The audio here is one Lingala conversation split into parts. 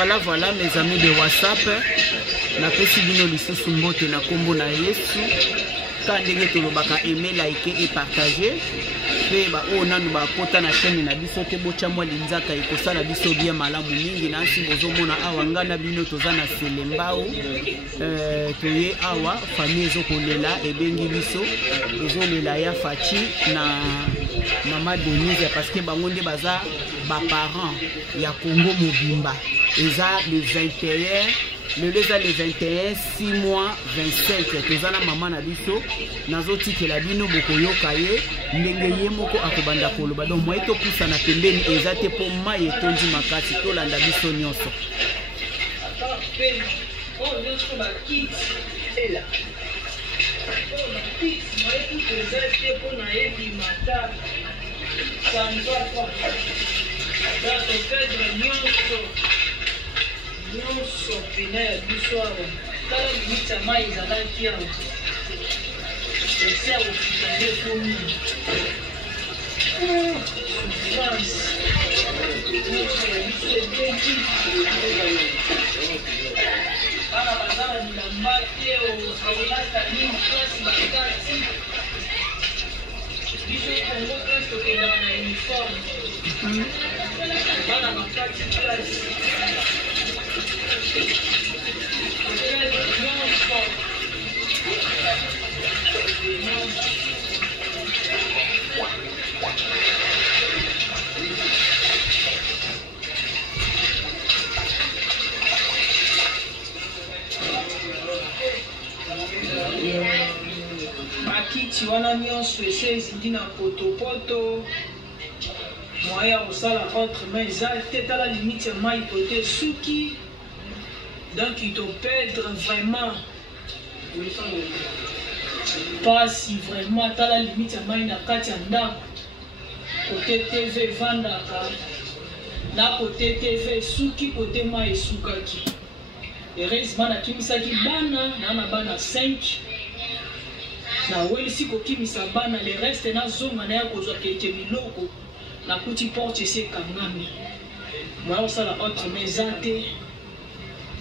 Voilà mes amis de WhatsApp. Na pesi bino lisusu mbote na kombo na Yesu. Ka ndenge tolobaka aimer, liker et partager. Pe ba o nanu ba kota na chaîne na biso te bocha mwa linzaka ekosala biso bien malamu mingi na nsi bozomona awa ngana bino toza na Selembao. Toye awa famille ezokolela ebengi biso ezolela ya Fachi na Mama Denise parce que bango nde baza ba parents ya Congo mobimba. Eza le 21 le 21 6 mois 25 tozana mama na biso nazotikela bino bokoyoka ye ndenge ye moko akobanda koloba donc moi to pusa na pembeni eza te po mai etondi makasi tolanda biso nyonso. Non sopiner du soir, dans la limite à maïs à l'alpien. Le cerf hospitalier pour nous. Makiti wana nyonso ezindi na potopoto moya kosala entre main eza te tala limite ya mai kote suki donc il te perdre vraiment pas si vraiment tala limite ya mai na kati ya ndako kote TV vandaka na kote TV suki kote mai esukaki heureusement nakimisaki bana na bana 5 na welisi kokimisa bana le reste na zonga na ya kozwa keke biloko na kuti porte ese kangami moya kosala autre mesate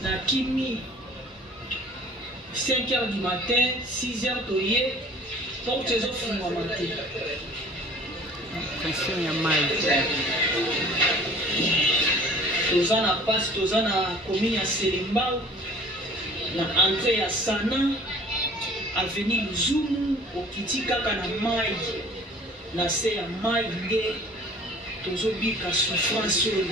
na kimi 5h du matin 6h toye porte ezofungwama te pression ya mai toza na pasi toza na commune ya Selembao na entrée ya Sana avenue Luzumu okiti kaka na mai na se ya mai nde tozobika souffrance oyo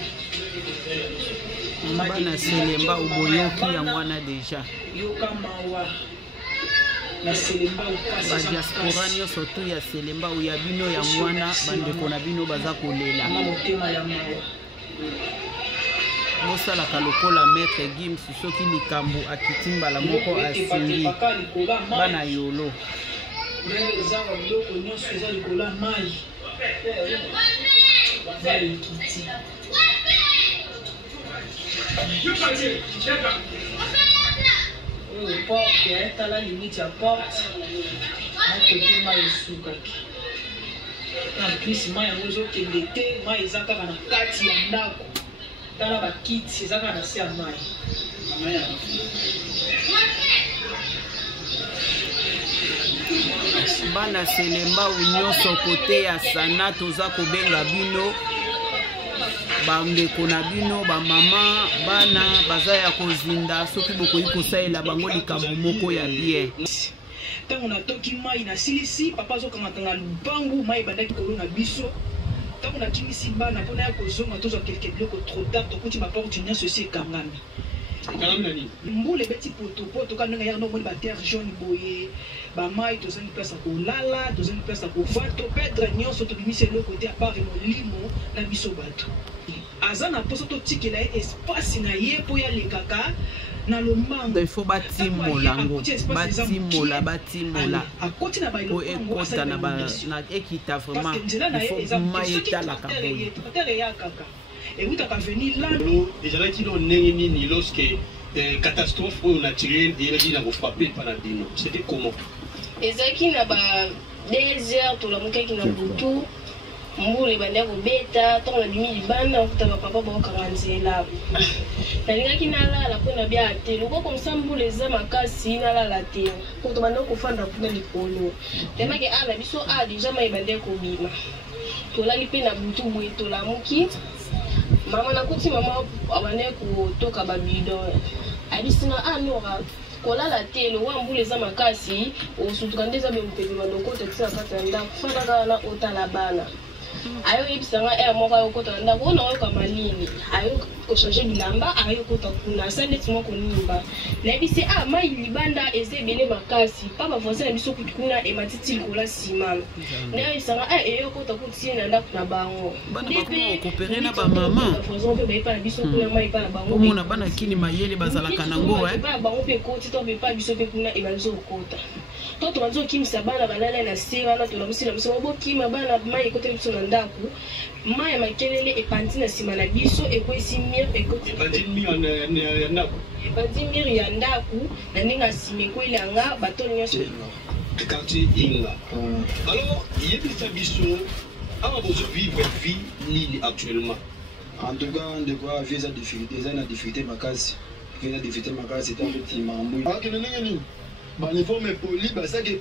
bana Selembao boyoki yango wana deja yoka mawa na Selembao ba diaspora nyonso to ya Selembao ya bino ya mwana bandeko na bino baza kolela na motema ya mawa mosalaka lokola maître Gims soki likambo akiti mbala moko asingi bana yolo eza biloko nyonso eza likolo ya mai ekiti oyo porte etala limite ya porte na kote mai esukaki na plus mai yango ezokende te mai eza kaka na kati ya ndako tala bakiti eza kaka na se ya mai bana Selembao nyonso kote ya Sana toza kobenga bino bandeko na bino bamama bana baza ya kozinda soki bokoyi kosalela bango likambo moko ya bien ntango natoki mai nasilisi papa azokangatanga lupangu mai ebandaki kolo na biso ntango nakimisi bana mpona ya kozonga tozwa kelke biloko trop tard tokuti baporte nyonso esi ekangami mbula ebeti potopoto ka ndenge yaka nomoni baterre jaune boye bamai tozangi place ya kolala tozangi place ya kova topedre nyonso tobimisi eloko te apart molimo na biso bato aza na mposa totikela ye espace na ye mpo yalekaka na lombango il faut batimola ngo batimola akoti na po ekota na ekita vraiment il faut mai etalaka boye terre ya kaka ewutaka venir là ezalaki no ndenge nini lorsque catastrophe oyo naturelle eyelaki na kofrape mpa na bino c'était comment ezalaki na ba 2 heures tolamukaki na butu mbule bande kobeta ntango nabimi libanda okuta bapapa baokanga nzela nalingaki nalala mpo na bia te loko komisa mbula eza makasi nalala te kuta bande kofanda kuna likolo temake na biso deja mai bande kobima tolali mpe na butu boye tolamuki mama nakuti mama abande kotoka babidon abisinga nora kolala te lowa mbula eza makasi osutuka nde eza bempepe bandokota tisina kati ya ndako fanda kaka na otala bana ayo yebisanga moko ayokota na ndako ona oyoka malili ayo kochange bilamba ayo kota kuna asali neti moko nimba nayebisi mai libanda eza ebele makasi pa bavoisin na biso kutu kuna ematiti likola nsima nayebisanga eyokota kutie na ndako na bango okopere na bamama mpe bayepa na biso kuna mai epa na bango omona bana kini mayele bazalaka nango epa na bango mpe ekoti to epa biso mpe kuna ebanzi okota to tobanzi okimisa bana balala na se wana tolamusi na biso bokima bana mai ekoteli biso na ndako mai ya makelele epandi na nsima na biso ekwesi mire epandi mire ya ndako na ndenge nsima ekwelanga bato nyonso quartier inga alors yebisa biso awa bozovivre vie nini actuellement en tout cas ndeko vie eza na difficulté makasi akende ndenge nini baniforme poli basake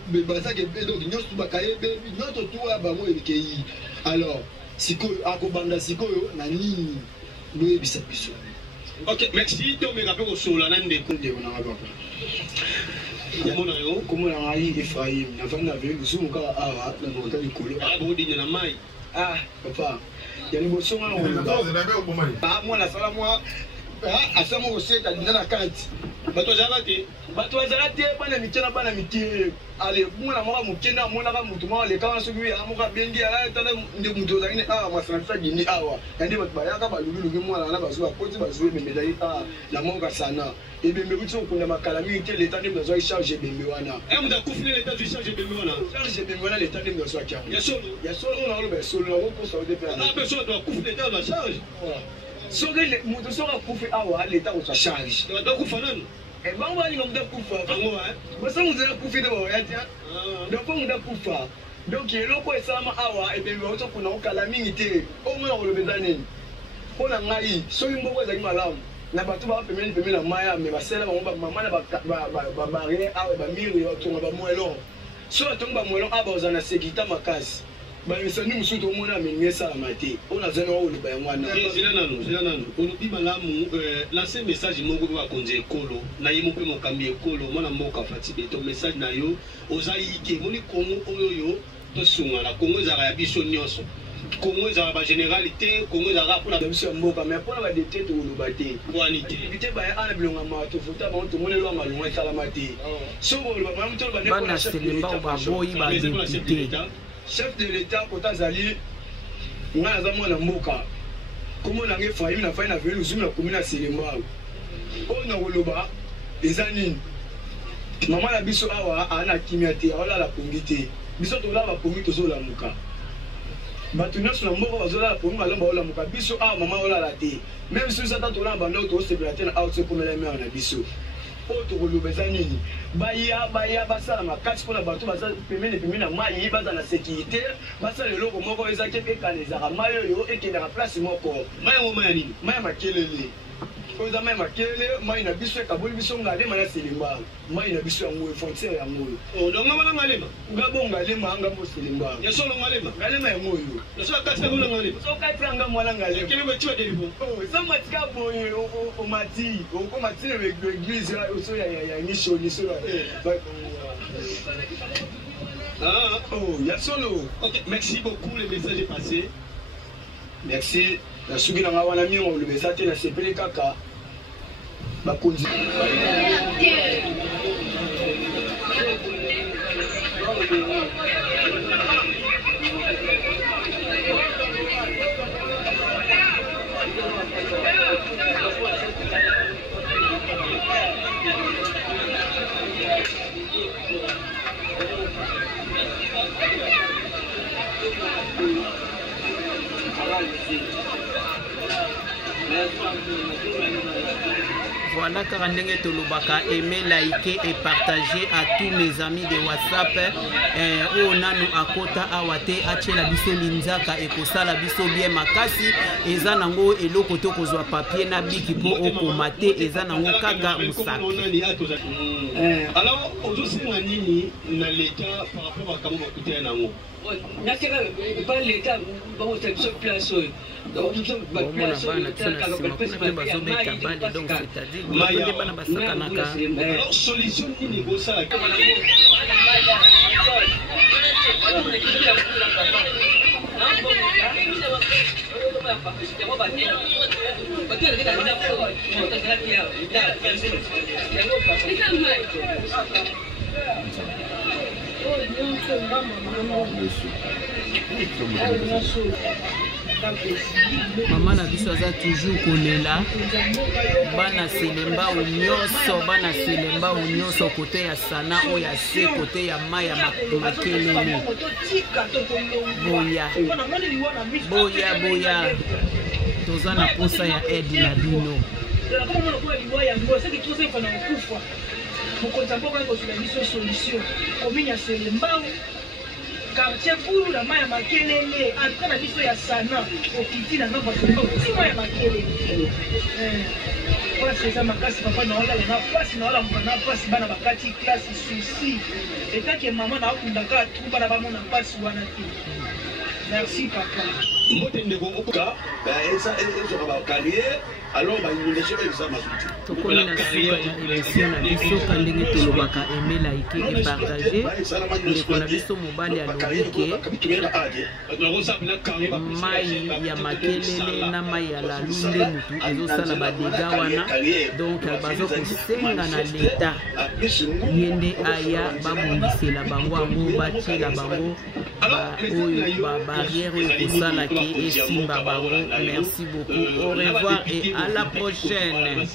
donc nyonso bakayebe nyonso tuya bango ekei alors sikoyo akobanda sikoyo na nini boyebisa biso. Ok, merci tomeka mpe kosola na ndeko nanga papa komona yo komona ngai Efraim nafandi na vele lusumu kaka awa na mokota likolo bodinya na mai papa ya liboso nga mwana asala mwa asa moko seta dina na kati bato azala te bana mike na bana mike ale mwana moko moke nde amonaka motu moko alekaka soki moko abendi tala nde motu ozalaki masana biso agindi awa yande bato bayaka balululuki mwana wana bazwi bakoti bazwi emembelaki na moko sana ebembe kuti okunda makala mingi te leta nde mnazwaki charge ebembe wana charge ebembe wana leta nde mnazwaki yango ya solo oyo nakoloba ya solo nakokosa ode mpe soki moto soki akufi awa leta kozwa charge bango balinga muda kufa basa mutu akufi nde baoya tia donc muda kufa donc eloko esalama awa ebembe ozokuna kokala mingi te omona koloba eza nini mpo na ngai soki mboko ezalaki malamu na bato baa pemeni na mai ame basala bango bamama na babarriere awa bamiri batonga bamwelon so batongi bamwelon awa baoza na sécurité makasi bamisani mosusu tomona ameninga esalama te oyo nazali wa oloba yango wana zela nano olobi malamu lance message moko mpe bakonzi ekolo na ye mo mpe mokambi ekolo mwana mboka fati beto message na yo oza yike moni kongo oyo tosungana kongo ezalaka ya biso nyonso kongo ezalaka bagénéralité kongo ezalaka mpona biso ya mboka mais mpona badete tokoloba te wani te te baya ana bilonga mawa tofuta bango tomonelwa malonga esalama te so oloba malamu bana selemba baboyi badepute chef de l'état kota azali nga naza mwana mboka komona nanga Efraim na fai na vele luzumi na komi na selemba oyo na koloba eza nini mama na biso awa ana kimia te aolala pongi te biso tolala pongi tozolamuka bato nyonso na mboka bazolala pongi malomba olamuka biso awa mama olala te même si ata tolala bandako tozosepela te na awa tokomela emewa na biso oyo tokoloba eza nini baya basala makasi mpona bato baza pemene na mai baza na sécurité basala eloko moko ezaki ekana ezaka mai oyo ekendaka place moko mai yango mai ya nini mai ya makelele oyo eza mai makelele mai na biso ekaboli biso ngalema na selemba mai na biso yango frontière yango oyo donc ngaba na ngalema ngabo ngalema anga mo selemba ya solo ngalema yango oyo nasoka kati na ngona ngalema so kati anga mwana ngalema kele betiwa delibo ça matika boye omati okomati na l'église oso ya nisho ya solo. Ok, merci beaucoup, le message est passé. Merci. La sugi na wana mingo le message na sepele kaka bakonzi. Voilà, car ndenge tolobaka aimer, liker et partager à tous mes amis de WhatsApp. Oh nanu akota awate achela biso linzaka ekosala biso bien makasi eza nango eloko to kozwa papier na biki po okomate eza nango kaka musaki. Alors ozosenga nini na l'état par rapport à kamo bakutela nango? Nataka pas l'état bon c'est sur place donc alors solution nini bosala Maman na biso aza toujours kolela bana selemba nyonso kote ya sana o ya se kote ya mai ya makelele boya toza na posa ya aide na bino quartier pour la maya makelele entre na biso ya sana okiti na ngamba tima ya makelele pasi eza makasi papa na wala na pasi na wala mwana pasi bana bakati classe souci etake mama na okundaka trouba na bamona pasi wana te. Merci papa. Mbote ndeko oka esa ba carrière alors ba invitation eza masuti. Tokona na suka ya émission na biso kandenge tolobaka aimer, liker et partager. Ndeko na biso mobali alobike mai ya makelele na mai ya lalunde mutu ezosala badega wana donc bazo kosenga na leta yende aya babongisela bango yango batiela bango oyo barrière oyo kosala ke esimba bango. Merci beaucoup, au revoir et à la prochaine.